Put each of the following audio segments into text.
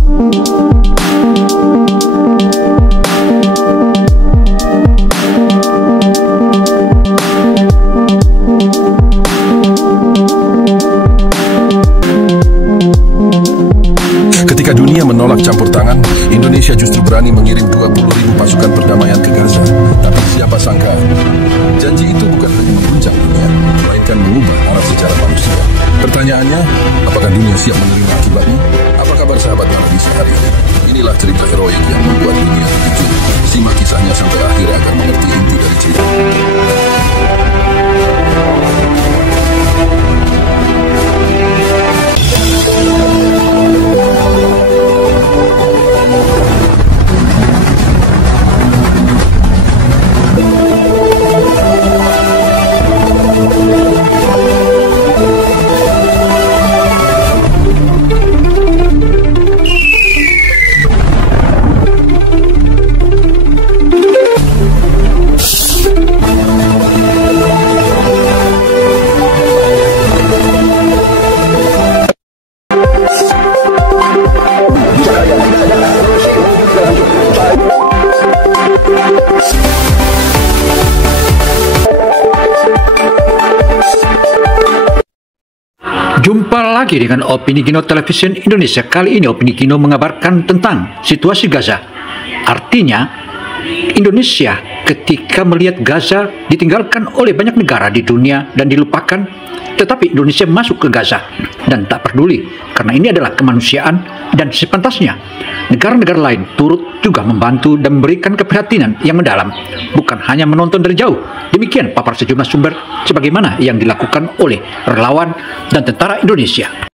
Ketika dunia menolak campur tangan, Indonesia justru berani mengirim 20.000 pasukan perdamaian ke Gaza. Tapi siapa sangka, janji itu bukan hanya mengguncang dunia, melainkan mengubah arah sejarah manusia. Pertanyaannya, apakah dunia siap menerima akibatnya? Apa kabar sahabat Nabi sehari ini? Inilah cerita heroik yang membuat dunia terkejut. Simak kisahnya sampai akhir agar mengerti inti dari cerita. Jumpa lagi dengan Opini Kino Television Indonesia. Kali ini Opini Kino mengabarkan tentang situasi Gaza. Artinya, Indonesia ketika melihat Gaza ditinggalkan oleh banyak negara di dunia dan dilupakan, tetapi Indonesia masuk ke Gaza dan tak peduli, karena ini adalah kemanusiaan dan sepantasnya negara-negara lain turut juga membantu dan memberikan keprihatinan yang mendalam, bukan hanya menonton dari jauh. Demikian papar sejumlah sumber sebagaimana yang dilakukan oleh relawan dan tentara Indonesia.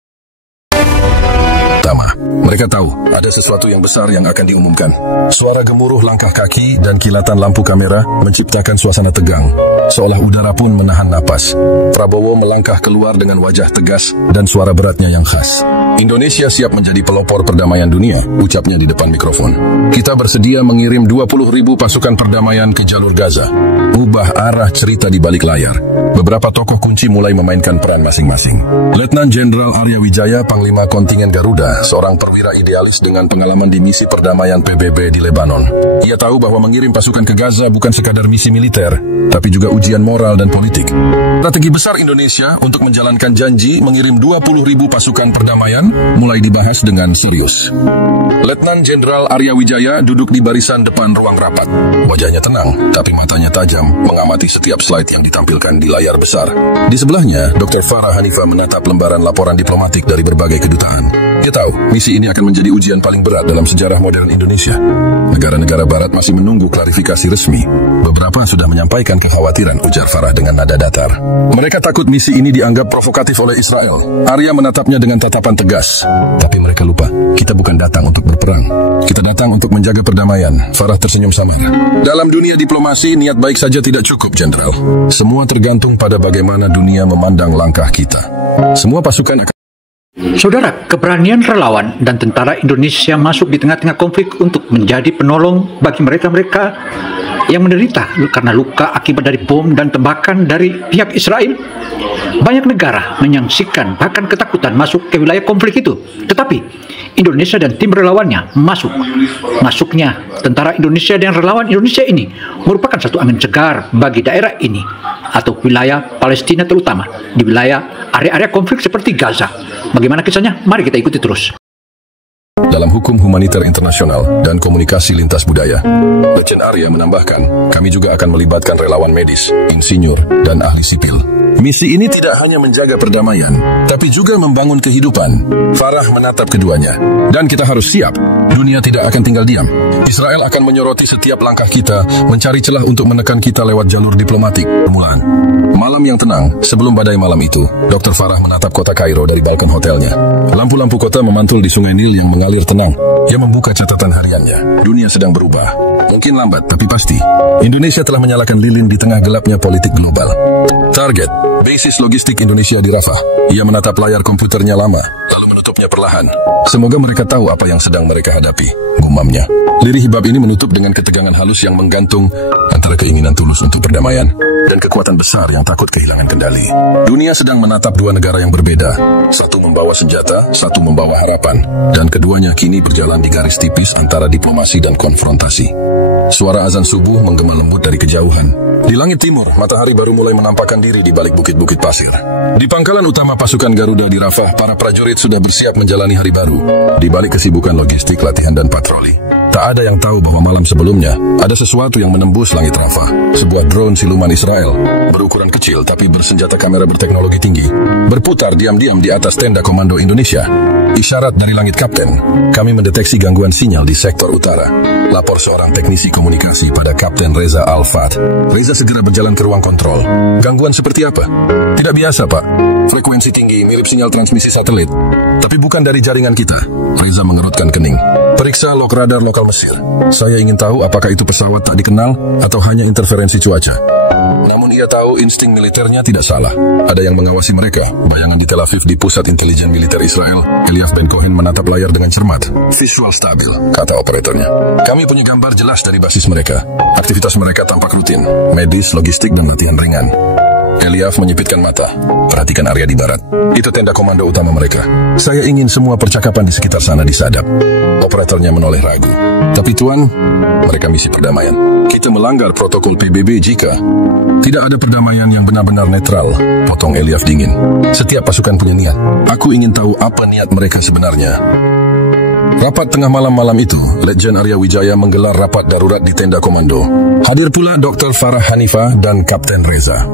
Mereka tahu ada sesuatu yang besar yang akan diumumkan. Suara gemuruh langkah kaki dan kilatan lampu kamera menciptakan suasana tegang, seolah udara pun menahan napas. Prabowo melangkah keluar dengan wajah tegas dan suara beratnya yang khas. Indonesia siap menjadi pelopor perdamaian dunia, ucapnya di depan mikrofon. Kita bersedia mengirim 20.000 pasukan perdamaian ke jalur Gaza. Ubah arah cerita di balik layar. Beberapa tokoh kunci mulai memainkan peran masing-masing. Letnan Jenderal Arya Wijaya, Panglima Kontingen Garuda, seorang perwira idealis dengan pengalaman di misi perdamaian PBB di Lebanon. Ia tahu bahwa mengirim pasukan ke Gaza bukan sekadar misi militer, tapi juga ujian moral dan politik. Strategi besar Indonesia untuk menjalankan janji mengirim 20.000 pasukan perdamaian mulai dibahas dengan serius. Letnan Jenderal Arya Wijaya duduk di barisan depan ruang rapat. Wajahnya tenang, tapi matanya tajam mengamati setiap slide yang ditampilkan di layar besar. Di sebelahnya, Dr. Farah Hanifah menatap lembaran laporan diplomatik dari berbagai kedutaan. Dia tahu, misi ini akan menjadi ujian paling berat dalam sejarah modern Indonesia. Negara-negara barat masih menunggu klarifikasi resmi. Beberapa sudah menyampaikan kekhawatiran, ujar Farah dengan nada datar. Mereka takut misi ini dianggap provokatif oleh Israel. Arya menatapnya dengan tatapan tegas. Tapi mereka lupa, kita bukan datang untuk berperang. Kita datang untuk menjaga perdamaian. Farah tersenyum samar. Dalam dunia diplomasi, niat baik saja tidak cukup, Jenderal. Semua tergantung pada bagaimana dunia memandang langkah kita. Semua pasukan akan... Saudara, keberanian relawan dan tentara Indonesia masuk di tengah-tengah konflik untuk menjadi penolong bagi mereka-mereka yang menderita karena luka akibat dari bom dan tembakan dari pihak Israel. Banyak negara menyaksikan bahkan ketakutan masuk ke wilayah konflik itu. Tetapi Indonesia dan tim relawannya masuk. Masuknya tentara Indonesia dan relawan Indonesia ini merupakan satu angin segar bagi daerah ini atau wilayah Palestina, terutama di wilayah area-area konflik seperti Gaza. Bagaimana kisahnya? Mari kita ikuti terus. Dalam hukum humaniter internasional dan komunikasi lintas budaya, Letjen Arya menambahkan, kami juga akan melibatkan relawan medis, insinyur, dan ahli sipil. Misi ini tidak hanya menjaga perdamaian, tapi juga membangun kehidupan. Farah menatap keduanya. Dan kita harus siap, dunia tidak akan tinggal diam. Israel akan menyoroti setiap langkah kita, mencari celah untuk menekan kita lewat jalur diplomatik. Permulaan. Malam yang tenang, sebelum badai malam itu, Dr. Farah menatap kota Kairo dari balkon hotelnya. Lampu-lampu kota memantul di sungai Nil yang mengalir tenang. Ia membuka catatan hariannya. Dunia sedang berubah. Mungkin lambat, tapi pasti. Indonesia telah menyalakan lilin di tengah gelapnya politik global. Target, basis logistik Indonesia di Rafah. Ia menatap layar komputernya lama, lalu menutupnya perlahan. Semoga mereka tahu apa yang sedang mereka hadapi, gumamnya. Lirih bab ini menutup dengan ketegangan halus yang menggantung antara keinginan tulus untuk perdamaian dan kekuatan besar yang takut kehilangan kendali. Dunia sedang menatap dua negara yang berbeda. Satu membawa senjata, satu membawa harapan, dan keduanya kini berjalan di garis tipis antara diplomasi dan konfrontasi. Suara azan subuh menggema lembut dari kejauhan. Di langit timur, matahari baru mulai menampakkan diri di balik bukit-bukit pasir. Di pangkalan utama pasukan Garuda di Rafah, para prajurit sudah bersiap menjalani hari baru. Di balik kesibukan logistik, latihan, dan patroli. Tak ada yang tahu bahwa malam sebelumnya, ada sesuatu yang menembus langit Rafah. Sebuah drone siluman Israel, berukuran kecil tapi bersenjata kamera berteknologi tinggi, berputar diam-diam di atas tenda komando Indonesia. Isyarat dari langit Kapten, kami mendeteksi gangguan sinyal di sektor utara. Lapor seorang teknisi komunikasi pada Kapten Reza Al-Fat. Reza segera berjalan ke ruang kontrol. Gangguan seperti apa? Tidak biasa, Pak. Frekuensi tinggi, mirip sinyal transmisi satelit. Tapi bukan dari jaringan kita. Reza mengerutkan kening. Periksa log radar lokal Mesir. Saya ingin tahu apakah itu pesawat tak dikenal atau hanya interferensi cuaca. Namun ia tahu insting militernya tidak salah. Ada yang mengawasi mereka. Bayangan di Tel Aviv di pusat intelijen militer Israel. Elias Ben Cohen menatap layar dengan cermat. Visual stabil, kata operatornya. Kami punya gambar jelas dari basis mereka. Aktivitas mereka tampak rutin. Medis, logistik, dan latihan ringan. Elias menyipitkan mata. Perhatikan area di barat. Itu tenda komando utama mereka. Saya ingin semua percakapan di sekitar sana disadap. Operatornya menoleh ragu. Tapi Tuan, mereka misi perdamaian. Kita melanggar protokol PBB jika tidak ada perdamaian yang benar-benar netral. Potong Elias dingin. Setiap pasukan punya niat. Aku ingin tahu apa niat mereka sebenarnya. Rapat tengah malam itu, Letjen Arya Wijaya menggelar rapat darurat di tenda komando. Hadir pula Dr. Farah Hanifah dan Kapten Reza.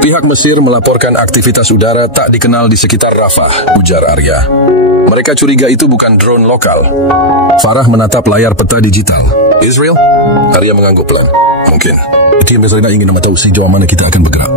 Pihak Mesir melaporkan aktivitas udara tak dikenal di sekitar Rafah, ujar Arya. Mereka curiga itu bukan drone lokal. Farah menatap layar peta digital. Israel? Arya mengangguk pelan. Mungkin. Itu yang Reza ingin tahu sejauh mana kita akan bergerak.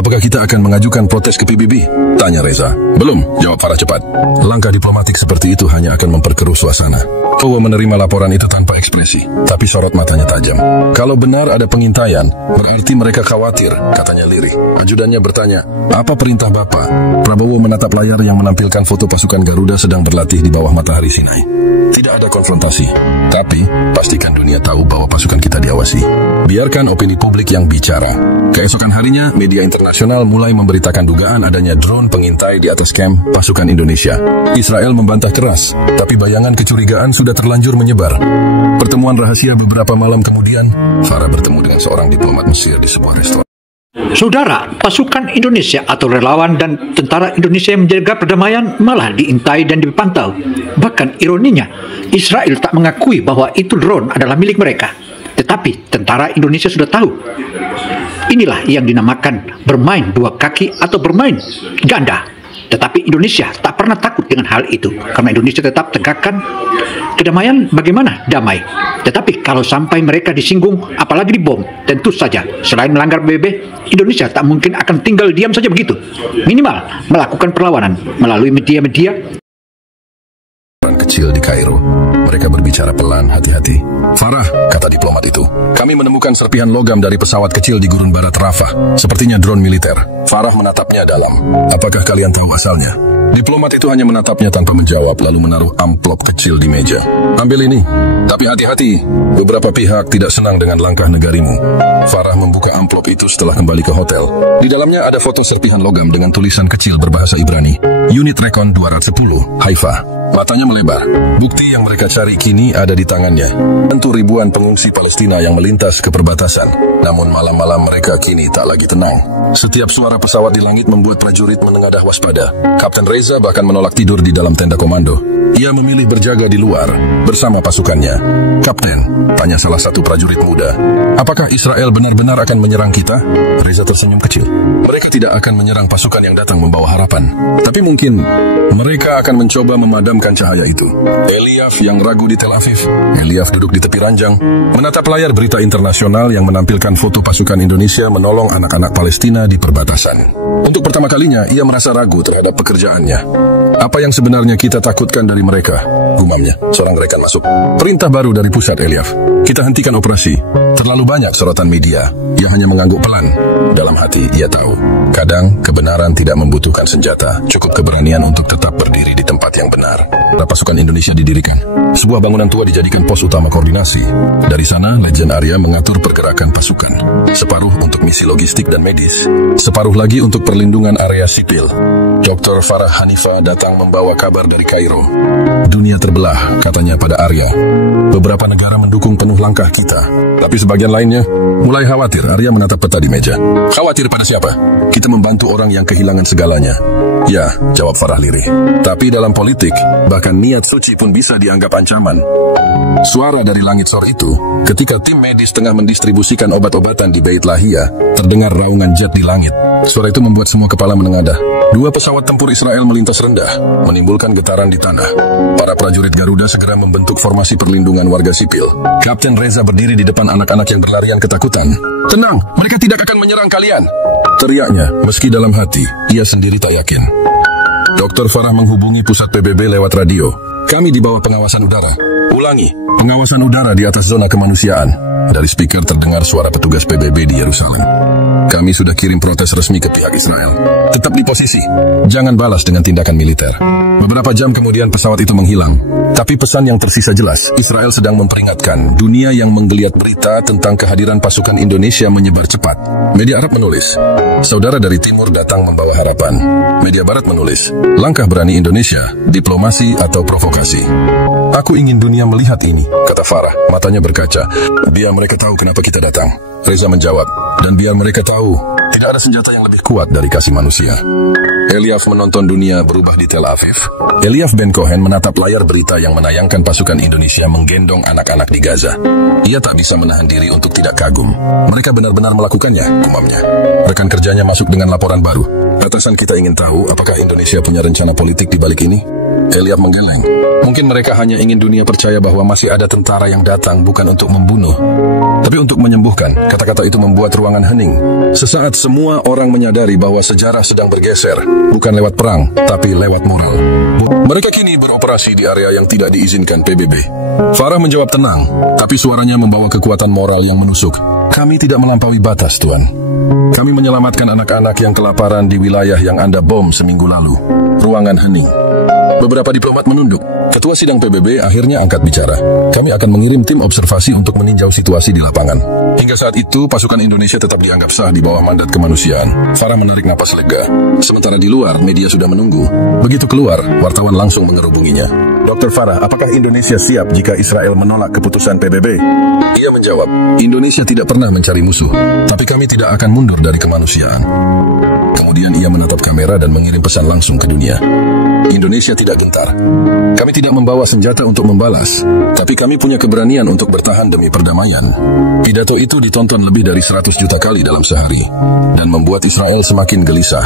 Apakah kita akan mengajukan protes ke PBB? Tanya Reza. Belum, jawab Farah cepat. Langkah diplomatik seperti itu hanya akan memperkeruh suasana. Owa menerima laporan itu tanpa ekspresi, tapi sorot matanya tajam. Kalau benar ada pengintaian, berarti mereka khawatir, katanya lirih. Ajudannya bertanya, apa perintah Bapak? Prabowo menatap layar yang menampilkan foto pasukan Garuda sedang berlatih di bawah matahari Sinai. Tidak ada konfrontasi, tapi pastikan dunia tahu bahwa pasukan kita diawasi. Biarkan opini publik yang bicara. Keesokan harinya, media internasional mulai memberitakan dugaan adanya drone pengintai di atas kamp pasukan Indonesia. Israel membantah keras, tapi bayangan kecurigaan sudah terlanjur menyebar. Pertemuan rahasia beberapa malam kemudian, Farah bertemu dengan seorang diplomat Mesir di sebuah restoran. Saudara, pasukan Indonesia atau relawan dan tentara Indonesia yang menjaga perdamaian malah diintai dan dipantau. Bahkan ironinya, Israel tak mengakui bahwa itu drone adalah milik mereka. Tetapi tentara Indonesia sudah tahu. Inilah yang dinamakan bermain dua kaki atau bermain ganda. Tetapi Indonesia tak pernah takut dengan hal itu, karena Indonesia tetap tegakkan kedamaian. Bagaimana damai? Tetapi kalau sampai mereka disinggung, apalagi dibom, tentu saja selain melanggar PBB, Indonesia tak mungkin akan tinggal diam saja begitu. Minimal melakukan perlawanan melalui media-media kecil di Kairo. Mereka berbicara pelan, hati-hati. Farah, kata diplomat itu, kami menemukan serpihan logam dari pesawat kecil di gurun barat Rafah. Sepertinya drone militer. Farah menatapnya dalam. Apakah kalian tahu asalnya? Diplomat itu hanya menatapnya tanpa menjawab, lalu menaruh amplop kecil di meja. Ambil ini. Tapi hati-hati, beberapa pihak tidak senang dengan langkah negarimu. Farah membuka amplop itu setelah kembali ke hotel. Di dalamnya ada foto serpihan logam dengan tulisan kecil berbahasa Ibrani. Unit Recon 210, Haifa. Matanya melebar. Bukti yang mereka cari kini ada di tangannya. Tentu ribuan pengungsi Palestina yang melintas ke perbatasan. Namun malam-malam mereka kini tak lagi tenang. Setiap suara pesawat di langit membuat prajurit menengadah waspada. Kapten Reza bahkan menolak tidur di dalam tenda komando. Ia memilih berjaga di luar bersama pasukannya. Kapten, tanya salah satu prajurit muda, apakah Israel benar-benar akan menyerang kita? Reza tersenyum kecil. Mereka tidak akan menyerang pasukan yang datang membawa harapan. Tapi mungkin mereka akan mencoba memadamkan cahaya itu. Elias yang ragu di Tel Aviv. Elias duduk di tepi ranjang, menatap layar berita internasional yang menampilkan foto pasukan Indonesia menolong anak-anak Palestina di perbatasan. Untuk pertama kalinya, ia merasa ragu terhadap pekerjaannya. Apa yang sebenarnya kita takutkan dari mereka? Gumamnya. Seorang rekan masuk. Perintah baru dari pusat, Elias. Kita hentikan operasi. Terlalu banyak sorotan media. Ia hanya mengangguk pelan. Dalam hati, ia tahu. Kadang, kebenaran tidak membutuhkan senjata. Cukup keberanian untuk tetap berdiri di tempat yang benar. Pasukan Indonesia didirikan. Sebuah bangunan tua dijadikan pos utama koordinasi. Dari sana, Letjen Arya mengatur pergerakan pasukan. Separuh untuk misi logistik dan medis. Separuh lagi untuk perlindungan area sipil. Dr. Farah Hanifa datang membawa kabar dari Kairo. Dunia terbelah, katanya pada Arya. Beberapa negara mendukung penuh langkah kita, tapi sebagian lainnya mulai khawatir. Arya menatap peta di meja. Khawatir pada siapa? Kita membantu orang yang kehilangan segalanya. Ya, jawab Farah lirih. Tapi dalam politik, bahkan niat suci pun bisa dianggap ancaman. Suara dari langit sore itu, ketika tim medis tengah mendistribusikan obat-obatan di Beit Lahia, terdengar raungan jet di langit. Suara itu membuat semua kepala menengadah. 2 pesawat tempur Israel melintas rendah, menimbulkan getaran di tanah. Para prajurit Garuda segera membentuk formasi perlindungan warga sipil. Kapten Reza berdiri di depan anak-anak yang berlarian ketakutan. "Tenang, mereka tidak akan menyerang kalian," teriaknya, meski dalam hati, ia sendiri tak yakin. Dr. Farah menghubungi pusat PBB lewat radio. "Kami di bawah pengawasan udara." "Ulangi, pengawasan udara di atas zona kemanusiaan." Dari speaker terdengar suara petugas PBB di Yerusalem. "Kami sudah kirim protes resmi ke pihak Israel. Tetap di posisi. Jangan balas dengan tindakan militer." Beberapa jam kemudian pesawat itu menghilang. Tapi pesan yang tersisa jelas. Israel sedang memperingatkan dunia yang menggeliat berita tentang kehadiran pasukan Indonesia menyebar cepat. Media Arab menulis, "Saudara dari timur datang membawa harapan." Media Barat menulis, "Langkah berani Indonesia, diplomasi atau provokasi." "Aku ingin dunia melihat ini," kata Farah, matanya berkaca. "Biar mereka tahu kenapa kita datang." Reza menjawab, "Dan biar mereka tahu, tidak ada senjata yang lebih kuat dari kasih manusia." Eliaf menonton dunia berubah di Tel Aviv. Eliaf Ben Cohen menatap layar berita yang menayangkan pasukan Indonesia menggendong anak-anak di Gaza. Ia tak bisa menahan diri untuk tidak kagum. Mereka benar-benar melakukannya, gumamnya. Rekan kerjanya masuk dengan laporan baru. "Atasan kita ingin tahu apakah Indonesia punya rencana politik di balik ini?" Eliaf menggeleng. Mungkin mereka hanya ingin dunia percaya bahwa masih ada tentara yang datang bukan untuk membunuh, tapi untuk menyembuhkan. Kata-kata itu membuat ruangan hening. Sesaat semua orang menyadari bahwa sejarah sedang bergeser, bukan lewat perang, tapi lewat moral. Mereka kini beroperasi di area yang tidak diizinkan PBB. Farah menjawab tenang, tapi suaranya membawa kekuatan moral yang menusuk. "Kami tidak melampaui batas, Tuan. Kami menyelamatkan anak-anak yang kelaparan di wilayah yang Anda bom seminggu lalu." Ruangan hening. Beberapa diplomat menunduk. Ketua sidang PBB akhirnya angkat bicara. "Kami akan mengirim tim observasi untuk meninjau situasi di lapangan." Hingga saat itu, pasukan Indonesia tetap dianggap sah di bawah mandat kemanusiaan. Farah menarik napas lega. Sementara di luar, media sudah menunggu. Begitu keluar, wartawan langsung mengerubunginya. "Dr. Farah, apakah Indonesia siap jika Israel menolak keputusan PBB?" Ia menjawab, "Indonesia tidak pernah mencari musuh, tapi kami tidak akan mundur dari kemanusiaan." Kemudian ia menatap kamera dan mengirim pesan langsung ke dunia. "Indonesia tidak gentar. Kami tidak membawa senjata untuk membalas, tapi kami punya keberanian untuk bertahan demi perdamaian." Pidato itu ditonton lebih dari 100 juta kali dalam sehari, dan membuat Israel semakin gelisah.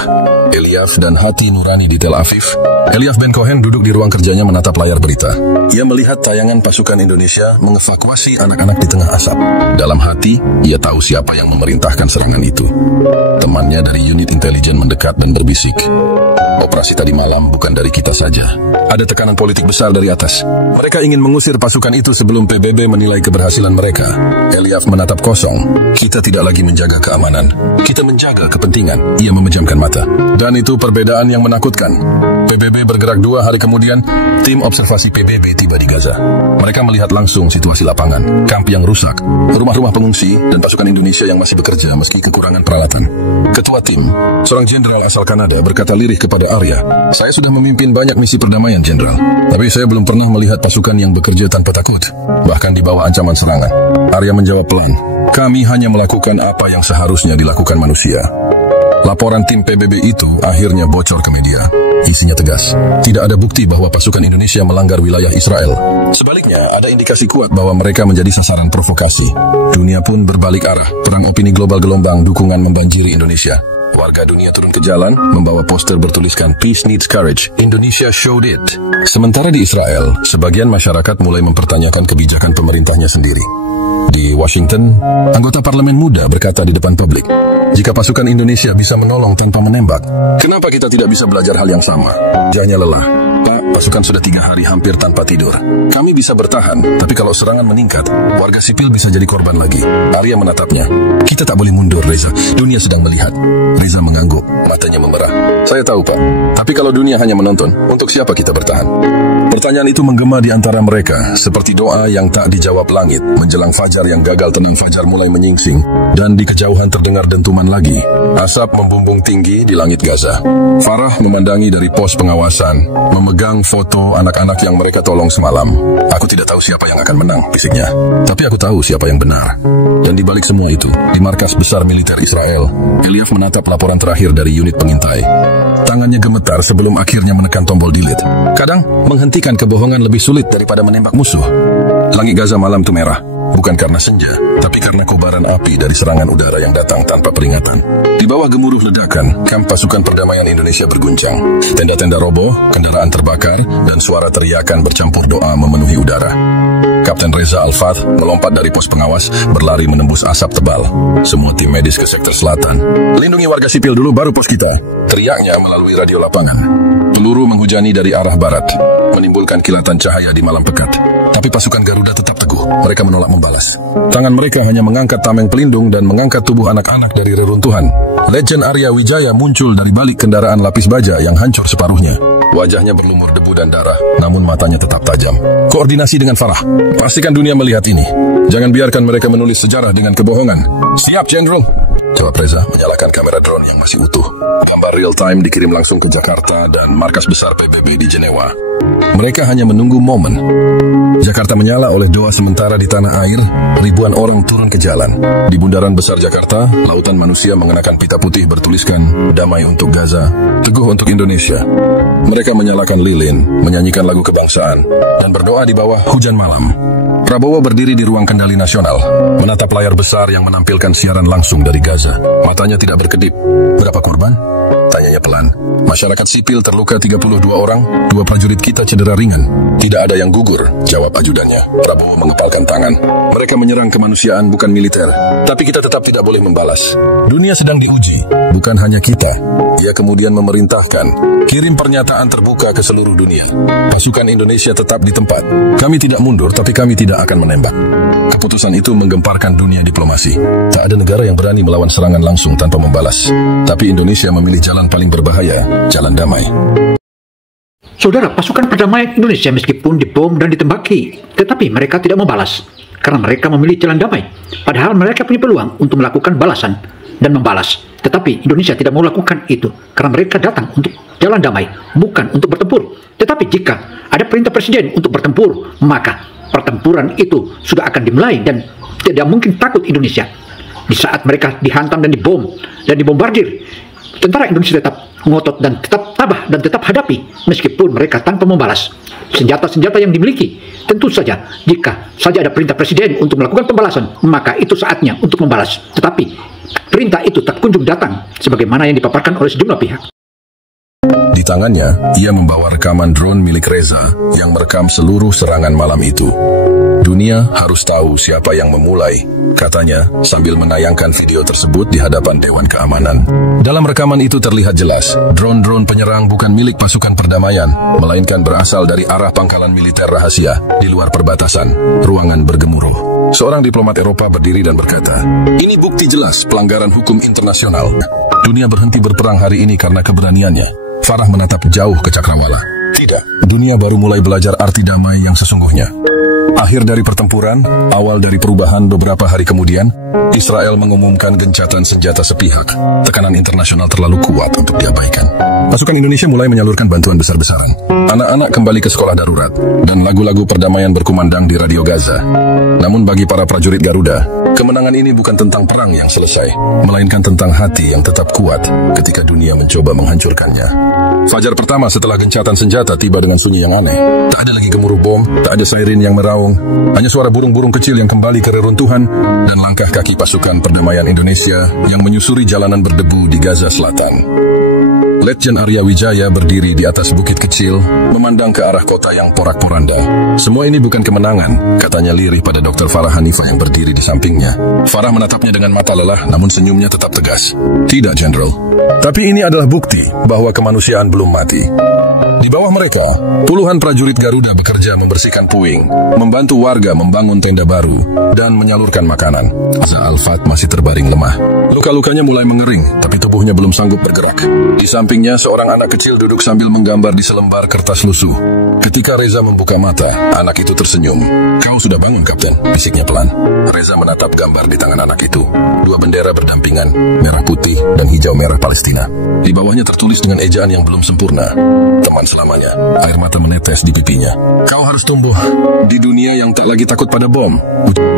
Eliaf dan hati nurani di Tel Aviv. Eliaf Ben Cohen duduk di ruang kerjanya menatap layar berita. Ia melihat tayangan pasukan Indonesia mengevakuasi anak-anak di tengah asap. Dalam hati, ia tahu siapa yang memerintahkan serangan itu. Temannya dari unit intelijen mendekat dan berbisik, "Operasi tadi malam bukan dari kita saja. Ada tekanan politik besar dari atas. Mereka ingin mengusir pasukan itu sebelum PBB menilai keberhasilan mereka." Eliaf menatap kosong. "Kita tidak lagi menjaga keamanan. Kita menjaga kepentingan." Ia memejamkan mata. Dan itu perbedaan yang menakutkan. PBB bergerak 2 hari kemudian, tim observasi PBB tiba di Gaza. Mereka melihat langsung situasi lapangan, kamp yang rusak, rumah-rumah pengungsi, dan pasukan Indonesia yang masih bekerja meski kekurangan peralatan. Ketua tim, seorang jenderal asal Kanada, berkata lirih kepada Arya, "Saya sudah memimpin banyak misi perdamaian, Jenderal. Tapi saya belum pernah melihat pasukan yang bekerja tanpa takut, bahkan di bawah ancaman serangan." Arya menjawab pelan, "Kami hanya melakukan apa yang seharusnya dilakukan manusia." Laporan tim PBB itu akhirnya bocor ke media. Isinya tegas. Tidak ada bukti bahwa pasukan Indonesia melanggar wilayah Israel. Sebaliknya, ada indikasi kuat bahwa mereka menjadi sasaran provokasi. Dunia pun berbalik arah. Perang opini global gelombang dukungan membanjiri Indonesia. Warga dunia turun ke jalan, membawa poster bertuliskan "Peace needs courage. Indonesia showed it." Sementara di Israel, sebagian masyarakat mulai mempertanyakan kebijakan pemerintahnya sendiri. Di Washington, anggota parlemen muda berkata di depan publik, "Jika pasukan Indonesia bisa menolong tanpa menembak, kenapa kita tidak bisa belajar hal yang sama?" Wajahnya lelah. "Pak, Pasukan sudah 3 hari hampir tanpa tidur. Kami bisa bertahan, tapi kalau serangan meningkat, warga sipil bisa jadi korban lagi. Arya menatapnya. Kita tak boleh mundur, Reza. Dunia sedang melihat. Reza mengangguk, matanya memerah. Saya tahu, Pak. Tapi kalau dunia hanya menonton, untuk siapa kita bertahan? Pertanyaan itu menggema di antara mereka, seperti doa yang tak dijawab langit. Menjelang fajar yang gagal tenang, fajar mulai menyingsing, dan di kejauhan terdengar dentuman lagi. Asap membumbung tinggi di langit Gaza. Farah memandangi dari pos pengawasan, memegang foto anak-anak yang mereka tolong semalam. Aku tidak tahu siapa yang akan menang, bisiknya. Tapi aku tahu siapa yang benar. Dan di balik semua itu, di markas besar militer Israel, Eliav menatap laporan terakhir dari unit pengintai. Tangannya gemetar sebelum akhirnya menekan tombol delete. Kadang, menghentikan kebohongan lebih sulit daripada menembak musuh. Langit Gaza malam itu merah. Bukan karena senja, tapi karena kobaran api dari serangan udara yang datang tanpa peringatan. Di bawah gemuruh ledakan, kamp pasukan perdamaian Indonesia berguncang. Tenda-tenda roboh, kendaraan terbakar, dan suara teriakan bercampur doa memenuhi udara. Kapten Reza Al-Fath melompat dari pos pengawas, berlari menembus asap tebal. Semua tim medis ke sektor selatan. Lindungi warga sipil dulu, baru pos kita. Teriaknya melalui radio lapangan. Peluru menghujani dari arah barat, menimbulkan kilatan cahaya di malam pekat. Tapi pasukan Garuda tetap teguh. Mereka menolak membalas. Tangan mereka hanya mengangkat tameng pelindung dan mengangkat tubuh anak-anak dari reruntuhan. Legend Arya Wijaya muncul dari balik kendaraan lapis baja yang hancur separuhnya. Wajahnya berlumur debu dan darah, namun matanya tetap tajam. Koordinasi dengan Farah. Pastikan dunia melihat ini. Jangan biarkan mereka menulis sejarah dengan kebohongan. Siap, General. Jawab Reza, menyalakan kamera drone yang masih utuh. Gambar real time dikirim langsung ke Jakarta dan markas besar PBB di Jenewa. Mereka hanya menunggu momen. Jakarta menyala oleh doa sementara di tanah air, ribuan orang turun ke jalan. Di bundaran besar Jakarta, lautan manusia mengenakan pita putih bertuliskan, damai untuk Gaza, teguh untuk Indonesia. Mereka menyalakan lilin, menyanyikan lagu kebangsaan, dan berdoa di bawah hujan malam. Prabowo berdiri di ruang kendali nasional, menatap layar besar yang menampilkan siaran langsung dari Gaza. Matanya tidak berkedip. Berapa korban? Tanyanya pelan. Masyarakat sipil terluka 32 orang, 2 prajurit kita cedera ringan. Tidak ada yang gugur, jawab ajudannya. Prabowo mengepalkan tangan. Mereka menyerang kemanusiaan, bukan militer. Tapi kita tetap tidak boleh membalas. Dunia sedang diuji, bukan hanya kita. Ia kemudian memerintahkan, kirim pernyataan terbuka ke seluruh dunia. Pasukan Indonesia tetap di tempat. Kami tidak mundur, tapi kami tidak akan menembak. Keputusan itu menggemparkan dunia diplomasi. Tak ada negara yang berani melawan serangan langsung tanpa membalas. Tapi Indonesia memilih jalan paling berbahaya, jalan damai. Saudara, pasukan perdamaian Indonesia meskipun dibom dan ditembaki, tetapi mereka tidak membalas. Karena mereka memilih jalan damai. Padahal mereka punya peluang untuk melakukan balasan dan membalas. Tetapi Indonesia tidak mau lakukan itu. Karena mereka datang untuk jalan damai, bukan untuk bertempur. Tetapi jika ada perintah presiden untuk bertempur, maka pertempuran itu sudah akan dimulai dan tidak mungkin takut Indonesia. Di saat mereka dihantam dan dibom dan dibombardir, tentara Indonesia tetap ngotot dan tetap tabah dan tetap hadapi meskipun mereka tanpa membalas. Senjata-senjata yang dimiliki, tentu saja jika saja ada perintah presiden untuk melakukan pembalasan, maka itu saatnya untuk membalas. Tetapi perintah itu tak kunjung datang sebagaimana yang dipaparkan oleh sejumlah pihak. Di tangannya, ia membawa rekaman drone milik Reza yang merekam seluruh serangan malam itu. Dunia harus tahu siapa yang memulai, katanya sambil menayangkan video tersebut di hadapan Dewan Keamanan. Dalam rekaman itu terlihat jelas, drone-drone penyerang bukan milik pasukan perdamaian, melainkan berasal dari arah pangkalan militer rahasia di luar perbatasan. Ruangan bergemuruh. Seorang diplomat Eropa berdiri dan berkata, "Ini bukti jelas pelanggaran hukum internasional. Dunia berhenti berperang hari ini karena keberaniannya." Farah menatap jauh ke cakrawala. Tidak, dunia baru mulai belajar arti damai yang sesungguhnya. Akhir dari pertempuran, awal dari perubahan. Beberapa hari kemudian, Israel mengumumkan gencatan senjata sepihak. Tekanan internasional terlalu kuat untuk diabaikan. Pasukan Indonesia mulai menyalurkan bantuan besar-besaran. Anak-anak kembali ke sekolah darurat, dan lagu-lagu perdamaian berkumandang di radio Gaza. Namun bagi para prajurit Garuda, kemenangan ini bukan tentang perang yang selesai, melainkan tentang hati yang tetap kuat ketika dunia mencoba menghancurkannya. Fajar pertama setelah gencatan senjata tiba dengan sunyi yang aneh. Tak ada lagi gemuruh bom, tak ada siren yang meraung, hanya suara burung-burung kecil yang kembali ke reruntuhan dan langkah kaki pasukan perdamaian Indonesia yang menyusuri jalanan berdebu di Gaza Selatan. Letjen Arya Wijaya berdiri di atas bukit kecil, memandang ke arah kota yang porak-poranda. Semua ini bukan kemenangan, katanya lirih pada Dr. Farah Hanifah yang berdiri di sampingnya. Farah menatapnya dengan mata lelah, namun senyumnya tetap tegas. Tidak, Jenderal. Tapi ini adalah bukti bahwa kemanusiaan belum mati. Di bawah mereka, puluhan prajurit Garuda bekerja membersihkan puing, membantu warga membangun tenda baru, dan menyalurkan makanan. Al-Fat masih terbaring lemah. Luka-lukanya mulai mengering, tapi tubuhnya belum sanggup bergerak. Di sampingnya, seorang anak kecil duduk sambil menggambar di selembar kertas lusuh. Ketika Reza membuka mata, anak itu tersenyum. "Kau sudah bangun, Kapten," bisiknya pelan. Reza menatap gambar di tangan anak itu. Dua bendera berdampingan, merah putih dan hijau merah Palestina. Di bawahnya tertulis dengan ejaan yang belum sempurna, "Teman selamanya." Air mata menetes di pipinya. "Kau harus tumbuh di dunia yang tak lagi takut pada bom."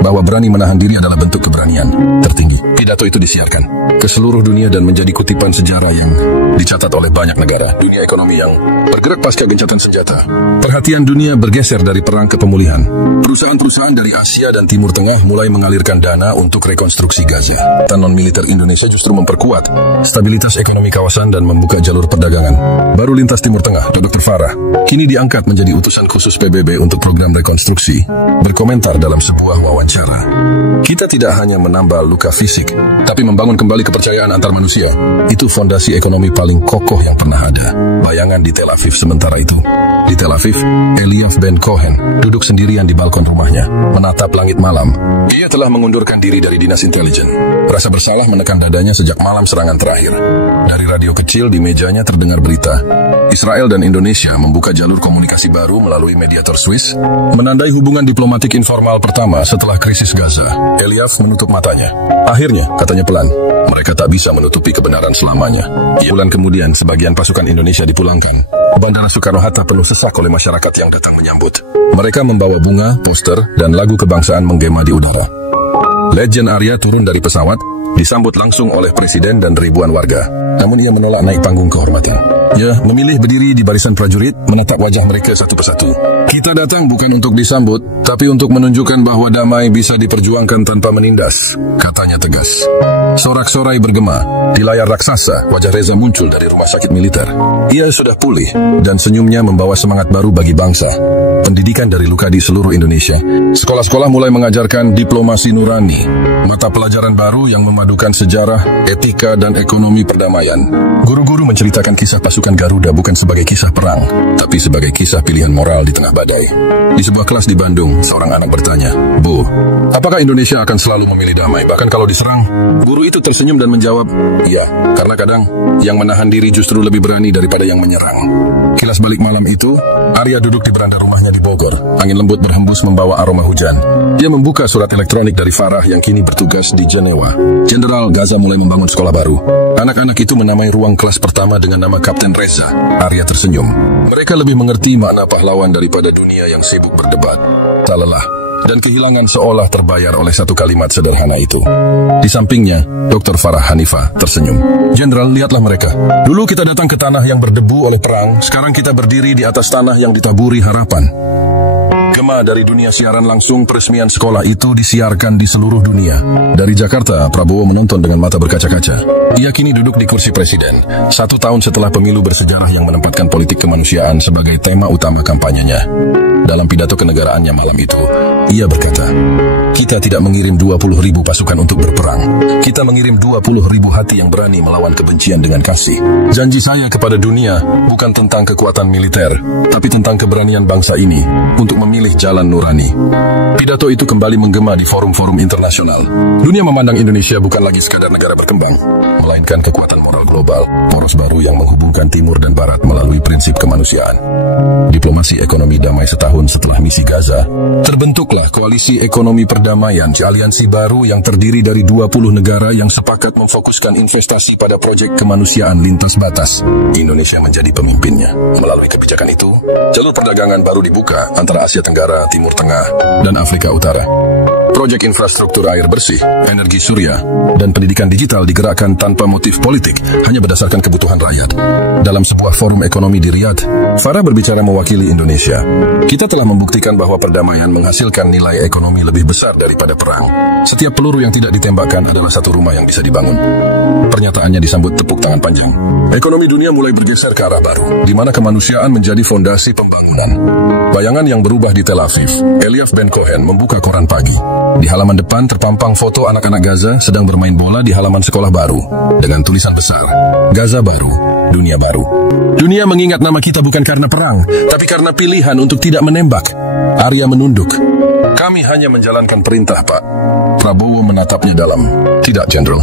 Bahwa berani menahan diri adalah bentuk keberanian tertinggi. Pidato itu disiarkan ke seluruh dunia dan menjadi kutipan sejarah yang dicatat oleh banyak negara. Dunia ekonomi yang bergerak pasca gencatan senjata. Perhatian dunia bergeser dari perang ke pemulihan. Perusahaan-perusahaan dari Asia dan Timur Tengah mulai mengalirkan dana untuk rekonstruksi Gaza. Non-militer Indonesia justru memperkuat stabilitas ekonomi kawasan dan membuka jalur perdagangan. Baru lintas Timur Tengah, Dr. Farah, kini diangkat menjadi utusan khusus PBB untuk program rekonstruksi. Berkomentar dalam sebuah wawancara, "Kita tidak hanya menambah luka fisik, tapi membangun kembali kepercayaan antar manusia. Itu fondasi ekonomi paling kokoh yang pernah ada." Bayangan di Tel Aviv sementara itu. Di Tel Aviv, Eliav Ben Cohen duduk sendirian di balkon rumahnya, menatap langit malam. Ia telah mengundurkan diri dari dinas intelijen. Rasa bersalah menekan dadanya sejak malam serangan terakhir. Dari radio kecil di mejanya terdengar berita. Israel dan Indonesia membuka jalur komunikasi baru melalui mediator Swiss, menandai hubungan diplomatik informal pertama setelah krisis Gaza. Eliav menutup matanya. "Akhirnya," katanya pelan, "mereka tak bisa menutupi kebenaran selamanya." Bulan kemudian, sebagian pasukan Indonesia dipulangkan. Bandara Soekarno-Hatta penuh sesak oleh masyarakat yang datang menyambut. Mereka membawa bunga, poster, dan lagu kebangsaan menggema di udara. Letjen Arya turun dari pesawat, disambut langsung oleh presiden dan ribuan warga. Namun ia menolak naik panggung kehormatan. Ia memilih berdiri di barisan prajurit, menatap wajah mereka satu persatu. "Kita datang bukan untuk disambut, tapi untuk menunjukkan bahwa damai bisa diperjuangkan tanpa menindas," katanya tegas. Sorak-sorai bergema. Di layar raksasa, wajah Reza muncul dari rumah sakit militer. Ia sudah pulih, dan senyumnya membawa semangat baru bagi bangsa. Pendidikan dari luka di seluruh Indonesia. Sekolah-sekolah mulai mengajarkan diplomasi nurani, mata pelajaran baru yang memadukan sejarah, etika, dan ekonomi perdamaian. Guru-guru menceritakan kisah pasukan Garuda bukan sebagai kisah perang, tapi sebagai kisah pilihan moral di tengah badai. Di sebuah kelas di Bandung, seorang anak bertanya, "Bu, apakah Indonesia akan selalu memilih damai, bahkan kalau diserang?" Guru itu tersenyum dan menjawab, "Iya, karena kadang yang menahan diri justru lebih berani daripada yang menyerang." Kilas balik malam itu, Arya duduk di beranda rumahnya di Bogor. Angin lembut berhembus membawa aroma hujan. Dia membuka surat elektronik dari Farah yang kini bertugas di Jenewa. "Jenderal, Gaza mulai membangun sekolah baru. Anak-anak itu menamai ruang kelas pertama dengan nama Kapten Reza." Arya tersenyum. Mereka lebih mengerti makna pahlawan daripada dunia yang sibuk berdebat. Tak lelah, dan kehilangan seolah terbayar oleh satu kalimat sederhana itu. Di sampingnya, Dr. Farah Hanifah tersenyum. "Jenderal, lihatlah mereka. Dulu kita datang ke tanah yang berdebu oleh perang, sekarang kita berdiri di atas tanah yang ditaburi harapan." Gema dari dunia siaran langsung, peresmian sekolah itu disiarkan di seluruh dunia. Dari Jakarta, Prabowo menonton dengan mata berkaca-kaca. Ia kini duduk di kursi presiden, 1 tahun setelah pemilu bersejarah yang menempatkan politik kemanusiaan sebagai tema utama kampanyenya. Dalam pidato kenegaraannya malam itu, ia berkata, "Kita tidak mengirim 20.000 pasukan untuk berperang. Kita mengirim 20.000 hati yang berani melawan kebencian dengan kasih. Janji saya kepada dunia bukan tentang kekuatan militer, tapi tentang keberanian bangsa ini untuk memilih jalan nurani." Pidato itu kembali menggema di forum-forum internasional. Dunia memandang Indonesia bukan lagi sekadar negara berkembang, melainkan kekuatan moral global, poros baru yang menghubungkan timur dan barat melalui prinsip kemanusiaan. Diplomasi ekonomi damai setahun setelah misi Gaza, terbentuklah Koalisi Ekonomi Perdamaian, aliansi baru yang terdiri dari 20 negara yang sepakat memfokuskan investasi pada proyek kemanusiaan lintas batas. Indonesia menjadi pemimpinnya. Melalui kebijakan itu, jalur perdagangan baru dibuka antara Asia Tenggara, Timur Tengah, dan Afrika Utara. Proyek infrastruktur air bersih, energi surya, dan pendidikan digital digerakkan tanpa motif politik, hanya berdasarkan kebutuhan rakyat. Dalam sebuah forum ekonomi di Riyadh, Farah berbicara mewakili Indonesia. Kita telah membuktikan bahwa perdamaian menghasilkan nilai ekonomi lebih besar daripada perang. Setiap peluru yang tidak ditembakkan adalah satu rumah yang bisa dibangun. Pernyataannya disambut tepuk tangan panjang. Ekonomi dunia mulai bergeser ke arah baru, di mana kemanusiaan menjadi fondasi pembangunan. Bayangan yang berubah di Tel Aviv. Eliav Ben Cohen membuka koran pagi. Di halaman depan terpampang foto anak-anak Gaza sedang bermain bola di halaman sekolah baru dengan tulisan besar, Gaza baru, dunia baru. Dunia mengingat nama kita bukan karena perang, tapi karena pilihan untuk tidak menembak. Arya menunduk. Kami hanya menjalankan perintah, Pak. Prabowo menatapnya dalam. Tidak, Jenderal.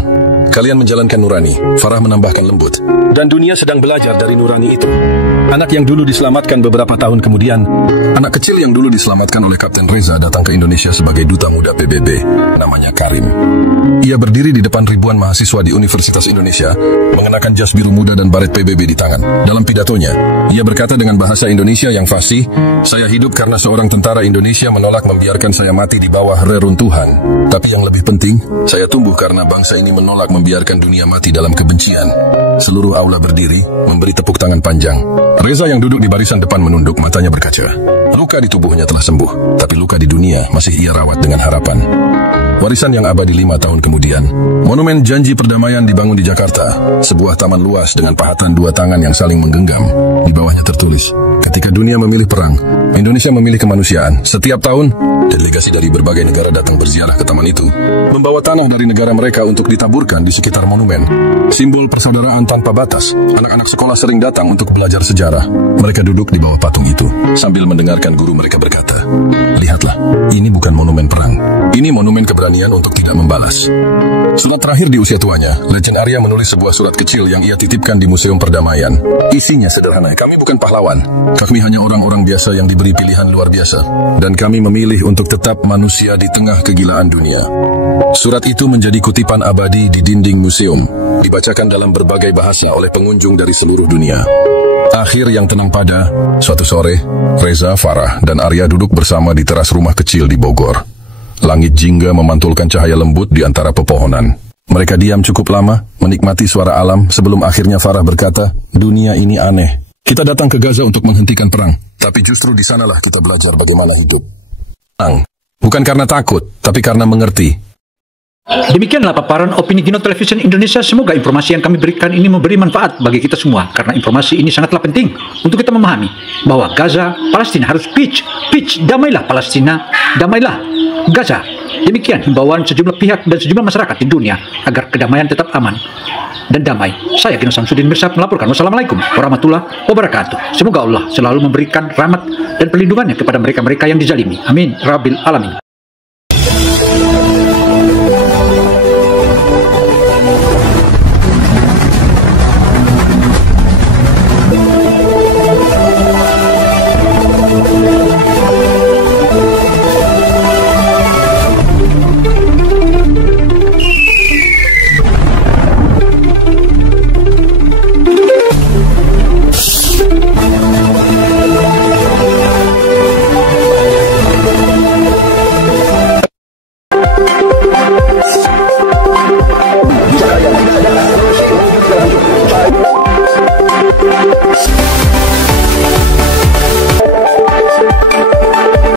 Kalian menjalankan nurani. Farah menambahkan lembut. Dan dunia sedang belajar dari nurani itu. Anak yang dulu diselamatkan beberapa tahun kemudian, anak kecil yang dulu diselamatkan oleh Kapten Reza datang ke Indonesia sebagai duta muda PBB, namanya Karim. Ia berdiri di depan ribuan mahasiswa di Universitas Indonesia, mengenakan jas biru muda dan baret PBB di tangan. Dalam pidatonya, ia berkata dengan bahasa Indonesia yang fasih, "Saya hidup karena seorang tentara Indonesia menolak membiarkan saya mati di bawah reruntuhan. Tapi yang lebih penting, saya tumbuh karena bangsa ini menolak membiarkan dunia mati dalam kebencian." Seluruh aula berdiri, memberi tepuk tangan panjang. Reza yang duduk di barisan depan menunduk, matanya berkaca. Luka di tubuhnya telah sembuh, tapi luka di dunia masih ia rawat dengan harapan. Warisan yang abadi 5 tahun kemudian, Monumen Janji Perdamaian dibangun di Jakarta, sebuah taman luas dengan pahatan 2 tangan yang saling menggenggam. Di bawahnya tertulis, ketika dunia memilih perang, Indonesia memilih kemanusiaan. Setiap tahun, delegasi dari berbagai negara datang berziarah ke taman itu, membawa tanah dari negara mereka untuk ditaburkan di sekitar monumen. Simbol persaudaraan tanpa batas. Anak-anak sekolah sering datang untuk belajar sejarah. Mereka duduk di bawah patung itu, sambil mendengarkan guru mereka berkata, "Lihatlah, ini bukan monumen perang. Ini monumen keberanian untuk tidak membalas." Surat terakhir di usia tuanya, Legend Arya menulis sebuah surat kecil yang ia titipkan di Museum Perdamaian. Isinya sederhana, "Kami bukan pahlawan. Kami hanya orang-orang biasa yang diberi pilihan luar biasa. Dan kami memilih untuk tetap manusia di tengah kegilaan dunia." Surat itu menjadi kutipan abadi di dinding museum, dibacakan dalam berbagai bahasa oleh pengunjung dari seluruh dunia. Akhir yang tenang pada, suatu sore, Reza, Farah, dan Arya duduk bersama di teras rumah kecil di Bogor. Langit jingga memantulkan cahaya lembut di antara pepohonan. Mereka diam cukup lama, menikmati suara alam, sebelum akhirnya Farah berkata, "Dunia ini aneh. Kita datang ke Gaza untuk menghentikan perang, tapi justru di sanalah kita belajar bagaimana hidup. Perang, bukan karena takut, tapi karena mengerti." Demikianlah paparan opini Gino Television Indonesia. Semoga informasi yang kami berikan ini memberi manfaat bagi kita semua, karena informasi ini sangatlah penting untuk kita memahami bahwa Gaza, Palestina harus peace, damailah Palestina, damailah Gaza. Demikian himbauan sejumlah pihak dan sejumlah masyarakat di dunia agar kedamaian tetap aman dan damai. Saya Gino Samsudin Mirsad melaporkan. Wassalamualaikum warahmatullahi wabarakatuh. Semoga Allah selalu memberikan rahmat dan perlindungannya kepada mereka-mereka yang dizalimi. Amin Rabbil Alamin.